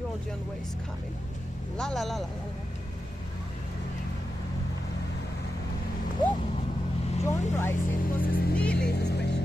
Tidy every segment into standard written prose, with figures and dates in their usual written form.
Georgian waves coming. La la la la la la. Join rising because it's nearly as special.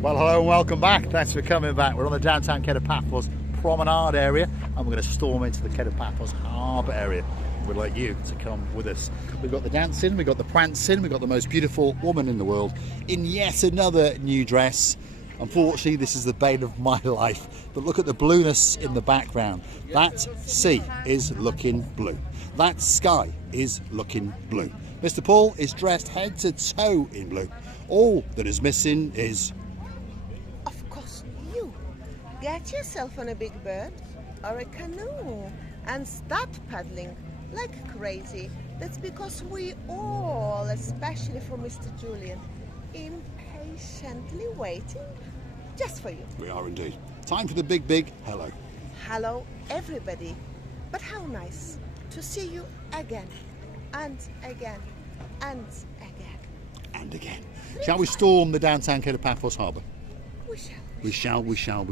Well, hello and welcome back. Thanks for coming back. We're on the downtown Paphos promenade area and we're going to storm into the Paphos Harbour area. We'd like you to come with us. We've got the dancing, we've got the prancing, we've got the most beautiful woman in the world in yet another new dress. Unfortunately, this is the bane of my life, but look at the blueness in the background. That sea is looking blue. That sky is looking blue. Mr. Paul is dressed head to toe in blue. All that is missing is... Of course, you. Get yourself on a big bird or a canoe and start paddling like crazy. That's because we all, especially for Mr. Julian, impatiently waiting just for you. We are indeed. Time for the big hello. Hello, everybody. But how nice to see you again and again and again. And again. Shall we storm the downtown Paphos Harbour? We shall. We shall.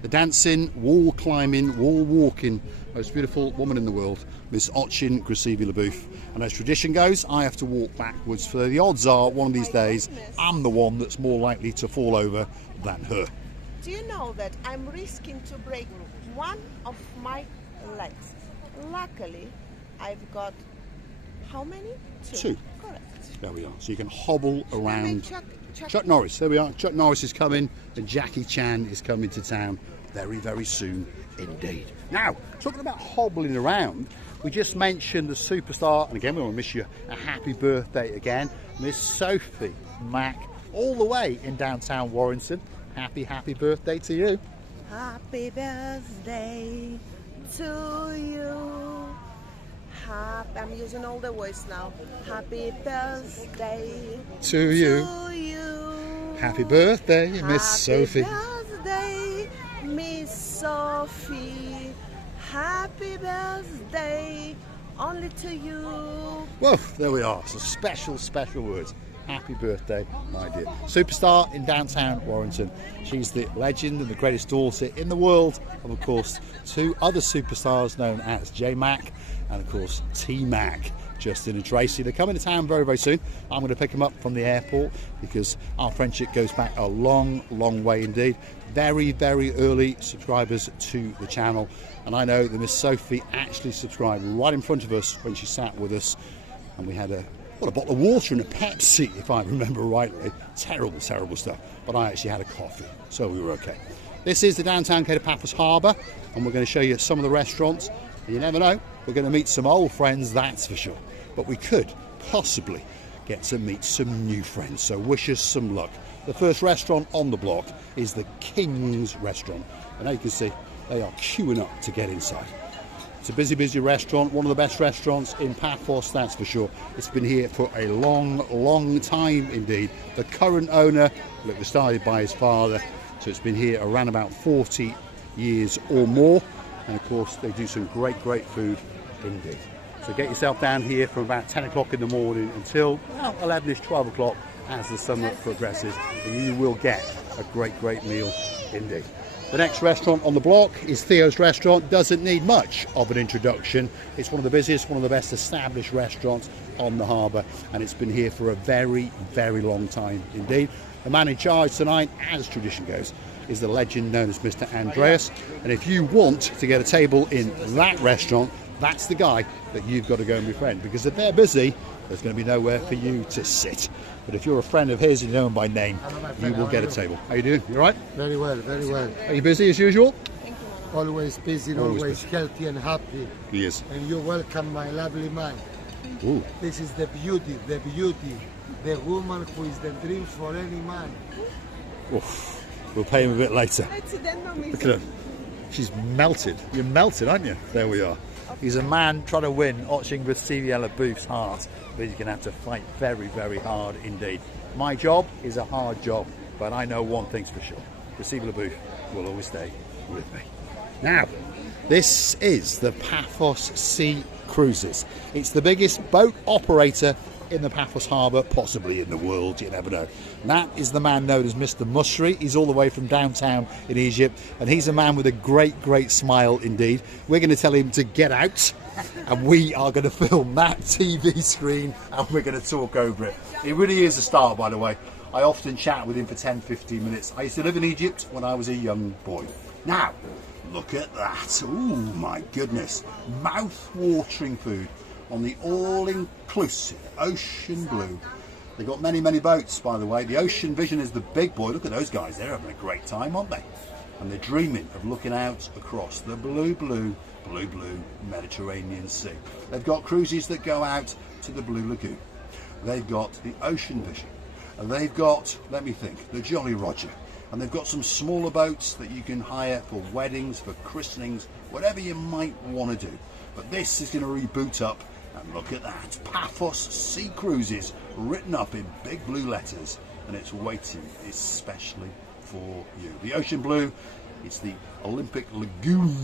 The dancing, wall climbing, wall walking, most beautiful woman in the world, Miss Ochin Gracevia-Leboeuf. And as tradition goes, I have to walk backwards, for the odds are one of these days I'm the one that's more likely to fall over than her. Do you know that I'm risking to break one of my legs? Luckily, I've got how many? Two. Correct. There we are. So you can hobble around. Chuck Norris, there we are. Chuck Norris is coming and Jackie Chan is coming to town very soon indeed. Now, talking about hobbling around, we just mentioned the superstar, and again we want to wish you a happy birthday again, Miss Sophie Mack, all the way in downtown Warrington. Happy birthday to you. Happy birthday to you. I'm using all the voice now. Happy birthday to you. Happy birthday, Miss Sophie. Happy birthday, Miss Sophie. Happy birthday only to you. Well, there we are. So special words. Happy birthday, my dear. Superstar in downtown Warrington. She's the legend and the greatest daughter in the world of course, two other superstars known as J-Mac and, of course, T-Mac, Justin and Tracy. They're coming to town very soon. I'm going to pick them up from the airport because our friendship goes back a long way indeed. Very early subscribers to the channel. And I know that Miss Sophie actually subscribed right in front of us when she sat with us. And we had a bottle of water and a Pepsi, if I remember rightly. Terrible stuff. But I actually had a coffee, so we were okay. This is the downtown Paphos Harbour, and we're going to show you some of the restaurants. And you never know, we're going to meet some old friends, that's for sure. But we could possibly get to meet some new friends, so wish us some luck. The first restaurant on the block is the King's Restaurant. And as you can see, they are queuing up to get inside. It's a busy restaurant, one of the best restaurants in Paphos, that's for sure. It's been here for a long time indeed. The current owner, look, was started by his father, so it's been here around about 40 years or more. And of course, they do some great food indeed. So get yourself down here from about 10 o'clock in the morning until 11ish, 12 o'clock as the summer progresses, and you will get a great meal indeed. The next restaurant on the block is Theo's Restaurant. Doesn't need much of an introduction. It's one of the busiest, one of the best established restaurants on the harbour, and it's been here for a very long time indeed. The man in charge tonight, as tradition goes, is the legend known as Mr. Andreas. And if you want to get a table in that restaurant, that's the guy that you've got to go and befriend, because if they're busy, there's going to be nowhere for you to sit. But if you're a friend of his and you know him by name, you will get a table. How you doing? You all right? Very well. Are you busy as usual? Always busy, always healthy and happy. He is. And you welcome my lovely man. Ooh. This is the beauty, the woman who is the dream for any man. Oof. We'll pay him a bit later. Look at her. She's melted. You're melted, aren't you? There we are. He's a man trying to win Ochin Gracevia-Leboeuf's heart, but he's going to have to fight very hard indeed. My job is a hard job, but I know one thing's for sure. Gracevia-Leboeuf will always stay with me. Now, this is the Paphos Sea Cruises. It's the biggest boat operator in the Paphos Harbour, possibly in the world, you never know. And that is the man known as Mr. Musri. He's all the way from downtown in Egypt, and he's a man with a great smile indeed. We're going to tell him to get out, and we are going to film that TV screen, and we're going to talk over it. It really is a star, by the way. I often chat with him for 10-15 minutes. I used to live in Egypt when I was a young boy. Now, look at that. Oh my goodness. Mouth-watering food on the all-inclusive Ocean Blue. They've got many boats, by the way. The Ocean Vision is the big boy. Look at those guys. They're having a great time, aren't they? And they're dreaming of looking out across the blue Mediterranean Sea. They've got cruises that go out to the Blue Lagoon. They've got the Ocean Vision. And they've got, let me think, the Jolly Roger. And they've got some smaller boats that you can hire for weddings, for christenings, whatever you might want to do. But this is going to reboot up, and look at that. Paphos Sea Cruises, written up in big blue letters, and it's waiting especially for you. The Ocean Blue, it's the Olympic Lagoon.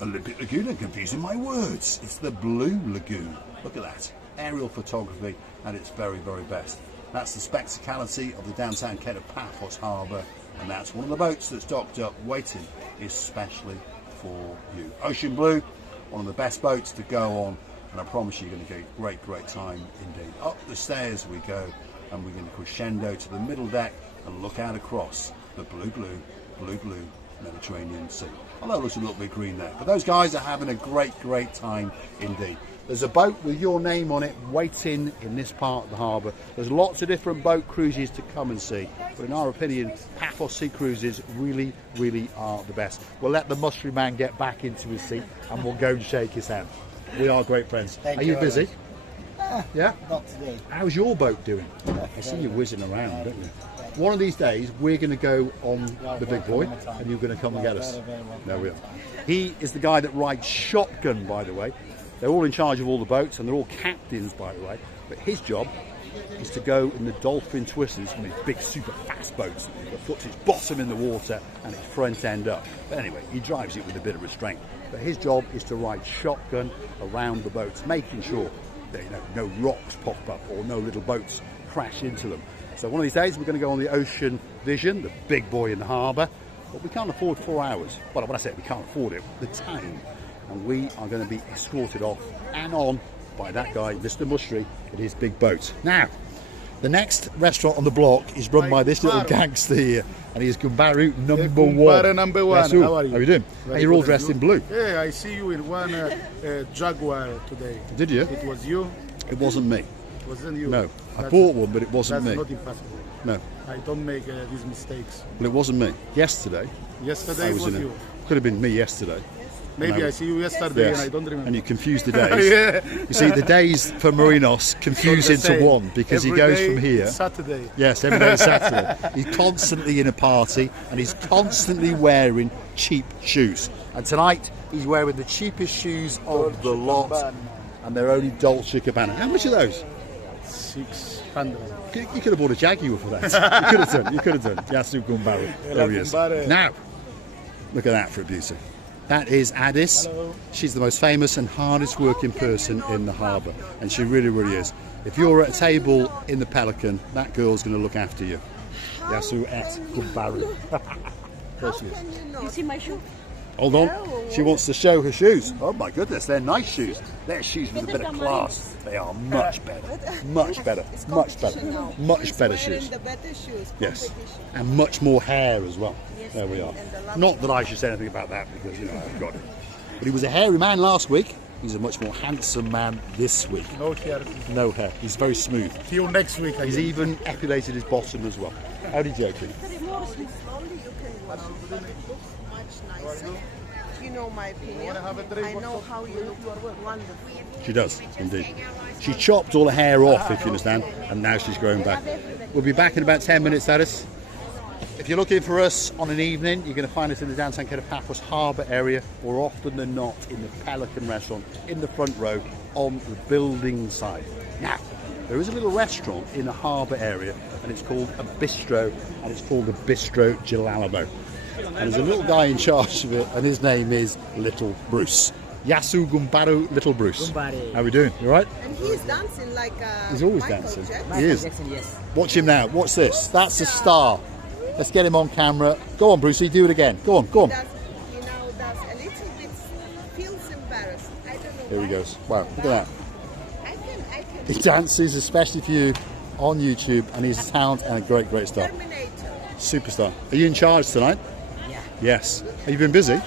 Olympic Lagoon, I'm confusing my words. It's the Blue Lagoon. Look at that. Aerial photography at its very best. That's the spectacality of the downtown Cape of Paphos Harbour, and that's one of the boats that's docked up waiting especially for you. Ocean Blue, one of the best boats to go on, and I promise you're going to get a great time indeed. Up the stairs we go, and we're going to crescendo to the middle deck and look out across the blue Mediterranean Sea. Although it looks a little bit green there, but those guys are having a great time indeed. There's a boat with your name on it waiting in this part of the harbour. There's lots of different boat cruises to come and see, but in our opinion, Paphos Sea Cruises really are the best. We'll let the Musri man get back into his seat, and we'll go and shake his hand. We are great friends. Are you busy? Yeah? Not today. How's your boat doing? I see you whizzing around, don't you? One of these days, we're going to go on the big boy, and you're going to come and get us. There we are. He is the guy that rides shotgun, by the way. They're all in charge of all the boats, and they're all captains, by the way. But his job is to go in the dolphin twisters from these big, super fast boats that puts its bottom in the water and its front end up. But anyway, he drives it with a bit of restraint. But his job is to ride shotgun around the boats, making sure that no rocks pop up or no little boats crash into them. So one of these days, we're going to go on the Ocean Vision, the big boy in the harbour. But we can't afford 4 hours. Well, when I say we can't afford it, the time. And we are going to be escorted off and on by that guy, Mr. Musri, in his big boat. Now, the next restaurant on the block is run by this little gangster here, and he is Gumbaru number one. Number one. Yes, how are you? How are you doing? You're all dressed in blue. Yeah, I see you in one Jaguar today. Did you? It was you? It wasn't me. It wasn't you? No. I bought one, but it wasn't that's me. Not impossible. No. I don't make these mistakes. Well, it wasn't me. Yesterday, Yesterday I it was was in you. Could have been me yesterday. Maybe I see you yesterday Yes. and I don't remember. And you confused the days. Yeah. You see, the days for Marinos confuse Not the into same. one because Every he goes day from here. it's Saturday. Yes, every day is Saturday. He's constantly in a party and he's constantly wearing cheap shoes. And tonight he's wearing the cheapest shoes of the lot, and they're only Dolce & Gabbana. How much are those? 600. You could have bought a Jaguar for that. You could have done. You could have done. Yasu Gumbaru. There he is. Now, look at that for a beauty. That is Addis. Hello. She's the most famous and hardest working person in the harbour, and she really is. If you're at a table in the Pelican, that girl's going to look after you. Yasu et Gumbaru. There she is. You see my shoe? Hold on, she wants to show her shoes. Oh my goodness, they're nice shoes. They're shoes with a bit of class. They are much better, much better, much better shoes. The better shoes. Yes, Competition. and much more hair as well. Yes, There we are. and the luxury. Not that I should say anything about that because I've got it. But he was a hairy man last week. He's a much more handsome man this week. No hair. No hair. He's very smooth. Till next week. He's even epilated his bottom as well. How did you do? Slowly you can wash, but it looks much nicer. You know my opinion. I know how you look wonderful. She does, indeed. She chopped all the hair off, if you understand, and now she's growing back. We'll be back in about 10 minutes, Addis. If you're looking for us on an evening, you're going to find us in the downtown Cape of Paphos Harbour area, or often than not in the Pelican restaurant in the front row on the building side. Now, there is a little restaurant in the harbour area, and it's called a bistro, and it's called the Bistro Gilalamo. And there's a little guy in charge of it, and his name is Little Bruce. Yasu Gumbaru Little Bruce. Gumbare. How we doing? You alright? And he's dancing like He's always Michael dancing. Jackson. He is. Jackson, yes. Watch him now. Watch this. That's a star. Let's get him on camera. Go on, Brucey. Do it again. Go on. Go on. He now does a little bit, feels embarrassed. I don't know Here why. he goes. Wow. Look at that. I can. He dances especially for you on YouTube, and he's a talent and a great star. Terminator. Superstar. Are you in charge tonight? Yeah. Yes. Have you been busy?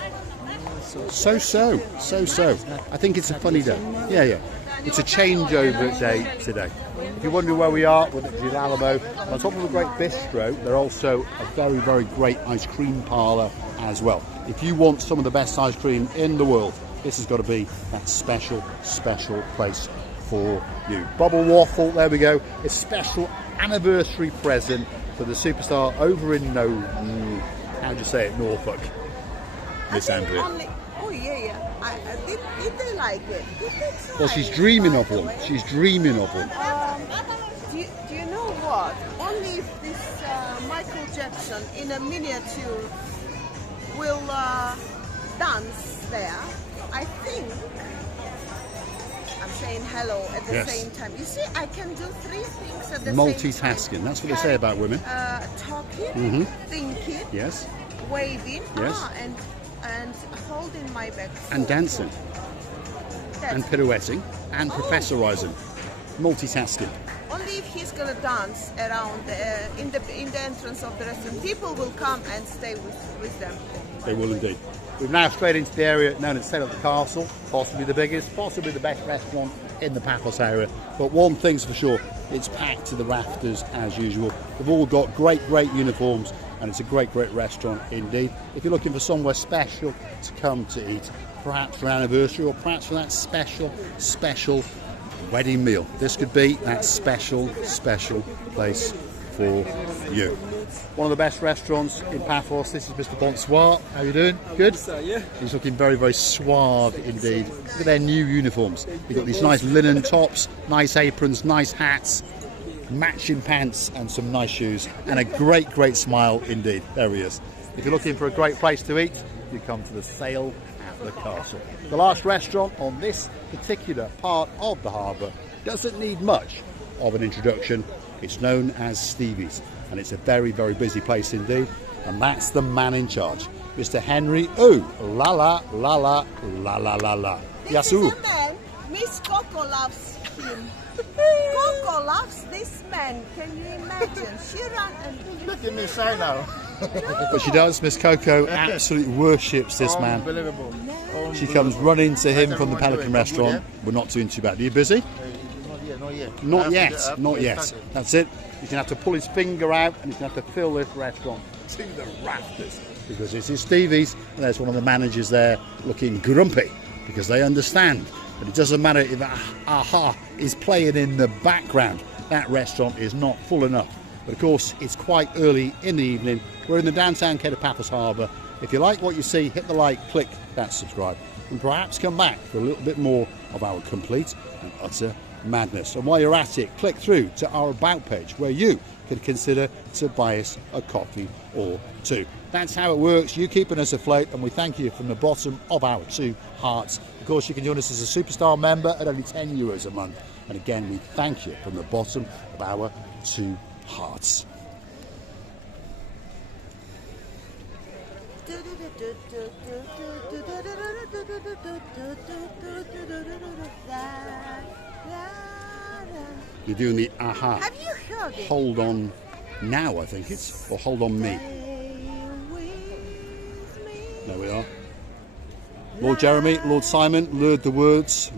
So. I think it's a funny day. Yeah. It's a changeover day today. If you wonder where we are, we're at the Alamo. On top of a great bistro, they're also a very great ice cream parlour as well. If you want some of the best ice cream in the world, this has got to be that special place for you. Bubble waffle, there we go. A special anniversary present for the superstar over in how'd you say it, Norfolk, Miss Andrea. Oh yeah. Did they like it? Did they try Well, she's it, dreaming by of the one. way? She's dreaming of one. Do you know what? Only if this Michael Jackson in a miniature will dance there, I think. I'm saying hello at the Yes. same time. You see, I can do three things at the Multitasking. same time. That's what they say about women. Talking, thinking, Yes. waving, Yes. and holding my back. And dancing. That's And pirouetting. And professorising. Multitasking. only if he's gonna dance around in the entrance of the restaurant, people will come and stay with them. They will indeed. We've now straight into the area known as the Castle, possibly the biggest, possibly the best restaurant in the Paphos area. But one thing's for sure, it's packed to the rafters as usual. They've all got great uniforms, and it's a great restaurant indeed. If you're looking for somewhere special to come to eat, perhaps for an anniversary or perhaps for that special wedding meal, this could be that special place for you. One of the best restaurants in Paphos. This is Mr. Bonsoir. How are you doing? Good? Yeah. He's looking very suave indeed. Look at their new uniforms. You've got these nice linen tops, nice aprons, nice hats, matching pants and some nice shoes, and a great smile indeed. There he is. If you're looking for a great place to eat, you come to the Sail at the Castle. The last restaurant on this particular part of the harbour doesn't need much of an introduction. It's known as Stevie's, and it's a very busy place indeed, and that's the man in charge, Mr. Henry. This Yasu. is a man. Miss Coco loves him. Coco loves this man. Can you imagine? She ran and Look at me shy now. But she does. Miss Coco absolutely worships this man. Unbelievable. She comes running to him from the Pelican restaurant. We're not doing too bad. Are you busy? Not yet. That's it. He's going to have to pull his finger out, and he's going to have to fill this restaurant to the rafters, because this is Stevie's, and there's one of the managers there looking grumpy, because they understand that it doesn't matter if AHA is playing in the background. That restaurant is not full enough. But of course, it's quite early in the evening. We're in the downtown Cape of Paphos Harbour. If you like what you see, hit the like, click that subscribe, and perhaps come back for a little bit more of our complete and utter madness. And while you're at it, click through to our About page, where you could consider to buy us a coffee or two. That's how it works. You keeping us afloat, and we thank you from the bottom of our two hearts. Of course, you can join us as a Superstar member at only €10 a month. And again, we thank you from the bottom of our two hearts. You're doing the AHA. have you heard it? Hold on now, I think it's, or hold on me. There we are. Lord Jeremy, Lord Simon, learn the words,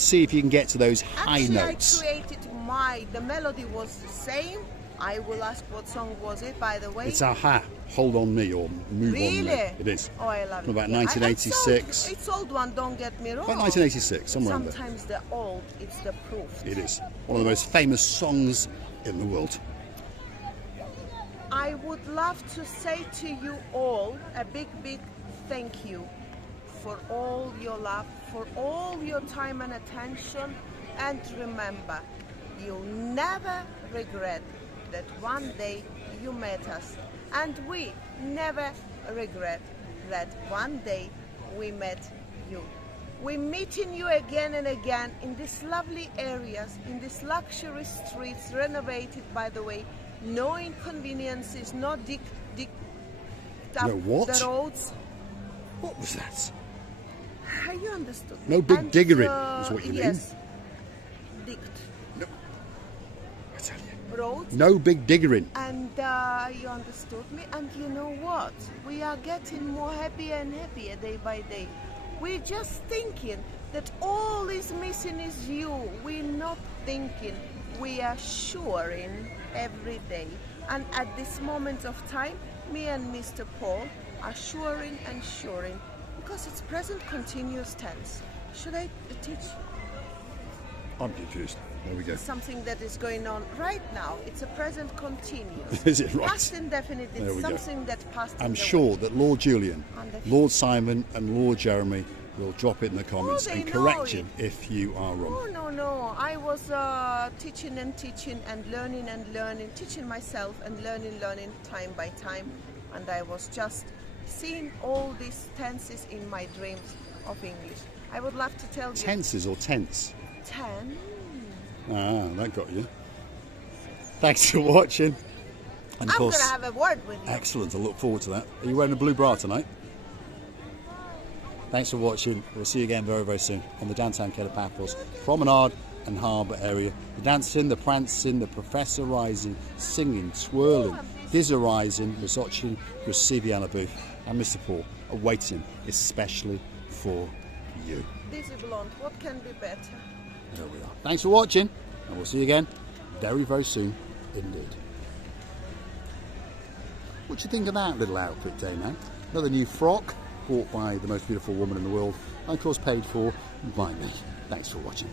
see if you can get to those high Actually, notes. I created the melody was the same. I will ask what song was it, by the way. It's AHA, Hold On Me, or Move Really? On Me. It is. Oh, I love From it. about Yeah, 1986. It's old one, don't get me wrong. About 1986, somewhere around there. Sometimes the old, it's the proof. It is. One of the most famous songs in the world. I would love to say to you all a big thank you for all your love, for all your time and attention, and remember, you'll never regret that one day you met us, and we never regret that one day we met you. We're meeting you again and again in these lovely areas, in these luxury streets, renovated, by the way. No inconveniences, no dig up No what? the roads. What was that? You understood me. No big And, diggering is what you mean. Yes. Digged No. I tell you. roads. No big diggering. And you understood me. And you know what? We are getting more happier and happier day by day. We're just thinking that all is missing is you. We're not thinking. We are suring every day. And at this moment of time, me and Mr. Paul are suring and suring. Because it's present continuous tense. Should I teach I'm confused. There we go. something that is going on right now? It's a present continuous. Is it right? Past indefinite, There it's we go. something that passed in I'm the sure way. that Lord Julian, And the- Lord Simon and Lord Jeremy will drop it in the comments they and know correct it. you if you are wrong. Oh, no. I was teaching and learning, teaching myself and learning time by time. And I was just seeing all these tenses in my dreams of English. I would love to tell you. Tenses or tense? 10. Ah, that got you. Thanks for watching. And of I'm course, going to have a word with you. excellent. I look forward to that. Are you wearing a blue bra tonight? Thanks for watching. We'll see you again very, very soon on the downtown Ked of Paphos Promenade and Harbour area. The dancing, the prancing, the professorising, singing, twirling, dizzerising, was watching with Siviana Booth and Mr. Paul are waiting especially for you. Dizzy blonde, what can be better? There we are. Thanks for watching, and we'll see you again very, very soon indeed. What do you think of that little outfit, Dana? Another new frock bought by the most beautiful woman in the world, and of course paid for by me. Thanks for watching.